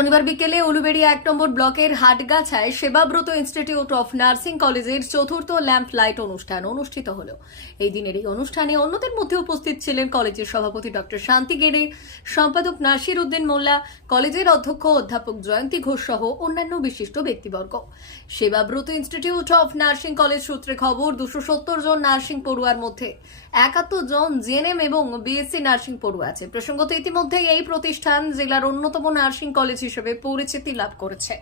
শনিবার বিকেলে উলুবেড়িয়া 1 নম্বর ব্লকের হাটগাছায় সেবাব্রত ইনস্টিটিউট অফ নার্সিং কলেজের চতুর্থ ল্যাম্প লাইট অনুষ্ঠান অনুষ্ঠিত হলো। এই দিনের এই অনুষ্ঠানে অন্যদের মধ্যে উপস্থিত ছিলেন কলেজের সভাপতি ডক্টর শান্তি গেড়ে, সম্পাদক নাসির উদ্দিন মোল্লা, কলেজের অধ্যক্ষ অধ্যাপক জয়ন্তী ঘোষ সহ অন্যান্য বিশিষ্ট ব্যক্তিবর্গ। Sebabrata institute of nursing college সূত্রে খবর, 270 জন নার্সিং পড়ুয়ার মধ্যে 71 জন জিএনএম এবং বিএসসি নার্সিং পড়ুয়া আছে। প্রসঙ্গত, ইতিমধ্যে এই প্রতিষ্ঠান জেলার অন্যতম নার্সিং কলেজ হিসেবে পরিচিতি লাভ করেছে।